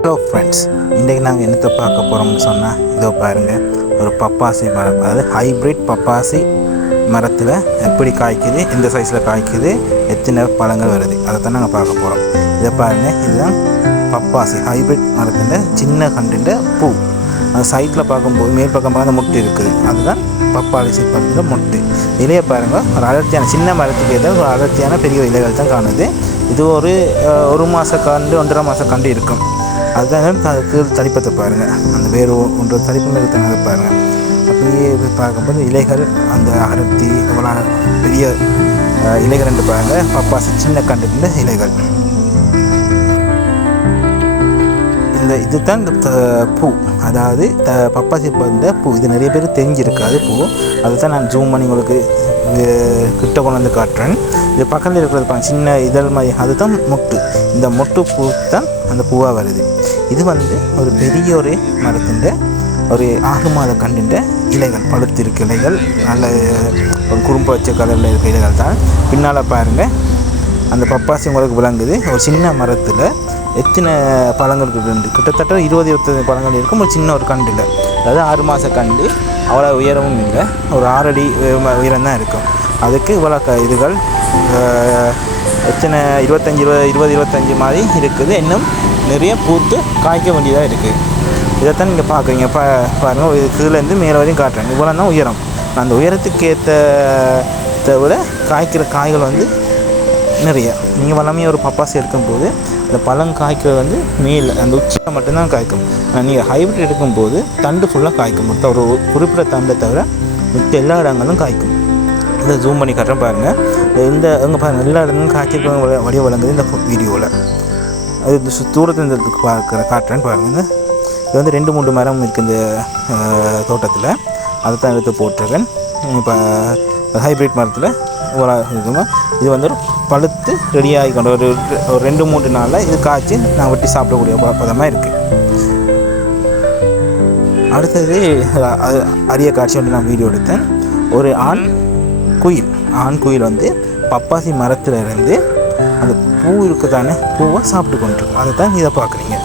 Hello friends, இன்றைக்கி நாங்கள் என்னத்தை பார்க்க போகிறோம்னு சொன்னால் இதோ பாருங்கள், ஒரு பப்பாசி மரம், அதாவது ஹைப்ரிட் பப்பாசி மரத்தில் எப்படி காய்க்குது, எந்த சைஸில் காய்க்குது, எத்தனை பழங்கள் வருது, அதை தான் நாங்கள் பார்க்க போகிறோம். இதை பாருங்கள், இதுதான் பப்பாசி ஹைப்ரிட் மரத்தில் சின்ன கண்டுன்ற பூ. அது சைட்டில் பார்க்கும்போது மேல் பக்கம் பார்க்க மொட்டு இருக்குது, அதுதான் பப்பாசி பழத்துல மொட்டு. இலையை பாருங்கள், ஒரு அடர்த்தியான சின்ன மரத்துக்கு ஏதாவது ஒரு அடர்த்தியான பெரிய இலைகள் தான் காணுது. இது ஒரு மாத கண்டு 1.5 மாத கண்டு இருக்கும். அதுதான் அதுக்கு தடிப்பத்தை பாருங்கள், அந்த வேறு ஒன்று தடிப்பு மேலே தனது பாருங்கள். அப்படியே பார்க்கும்போது இலைகள் அந்த அடர்த்தி எவ்வளோ பெரிய இலைகள் என்று பாருங்கள். பப்பாசி சின்ன கண்டுன்ற இலைகள். இதுதான் இந்த பூ, அதாவது பப்பாசி இந்த பூ. இது நிறைய பேர் தெரிஞ்சிருக்காது பூ. அதுதான் நான் ஜூம் பண்ணி உங்களுக்கு கிட்ட கொண்டு வந்து காட்டுறேன். இது பக்கத்தில் இருக்கிறது சின்ன இதழ் மாதிரி, அதுதான் மொட்டு. இந்த மொட்டு பூ தான் அந்த பூவாக வருது. இது ஒரு பெரிய ஒரு மரத்தின் ஒரு 6 மாத கண்டுன்ற இலைகள், பழுத்திருக்க இலைகள், நல்ல ஒரு குறும்பு வச்ச கலரில் இருக்க இலைகள் தான். பின்னால் பாருங்கள், அந்த பப்பாசி உங்களுக்கு விளங்குது. ஒரு சின்ன மரத்தில் எத்தனை பழங்கள் இருக்குது, கிட்டத்தட்ட 20-25 பழங்கள் இருக்கும் ஒரு சின்ன ஒரு கண்டில். அதாவது 6 மாத கண்டு, அவ்வளோ உயரமும் இல்லை, ஒரு 6 அடி உயரம் தான் இருக்கும். அதுக்கு இவ்வளோ இதுகள் எத்தனை 20-25 மாதிரி இருக்குது. இன்னும் நிறைய பூத்து காய்க்க வேண்டியதாக இருக்குது. இதைத்தான் நீங்கள் பார்க்குறீங்க. பாருங்கள், இதுலேருந்து மேலே வரையும் காட்டுறேன். இவ்வளோ தான் உயரம். அந்த உயரத்துக்கு ஏற்ற விட காய்க்கிற காய்கள் நிறைய. நீங்கள் வளமையாக ஒரு பப்பாசி எடுக்கும்போது அந்த பழம் காய்க்கிறது மேலே அந்த உச்சியில் மட்டும்தான் காய்க்கும். நீங்கள் ஹைப்ரிட் எடுக்கும்போது தண்டு ஃபுல்லாக காய்க்கும். மொத்தம் ஒரு குறிப்பிட்ட தண்டை தவிர மித்த எல்லா இடங்களும் காய்க்கும். இதை ஜூம் பண்ணி காட்டுறேன் பாருங்கள். இங்கே பாருங்கள், எல்லா இடங்களும் காய்ச்சிருக்க வடிவ வழங்குது இந்த வீடியோவில். அது தூரத்தில் காட்டுறேன்னு பாருங்கள். இது 2-3 மரம் இருக்குது இந்த தோட்டத்தில். அதை தான் எடுத்து போட்டிருக்கேன். இப்போ ஹைப்ரிட் மரத்தில் இருக்குங்க. இது ஒரு பழுத்து ரெடியாகி கொண்டு ஒரு 2-3 நாளில் இது காய்ச்சி நான் வெட்டி சாப்பிடக்கூடிய பதமாக இருக்குது. அடுத்தது அரிய காட்சி நான் வீடியோ எடுத்தேன். ஒரு ஆண் குயில் பப்பாசி மரத்தில் இருந்து அந்த பூ இருக்குதானே பூவை சாப்பிட்டு கொண்டிருக்கும். அதை தான் இதை பார்க்குறீங்க.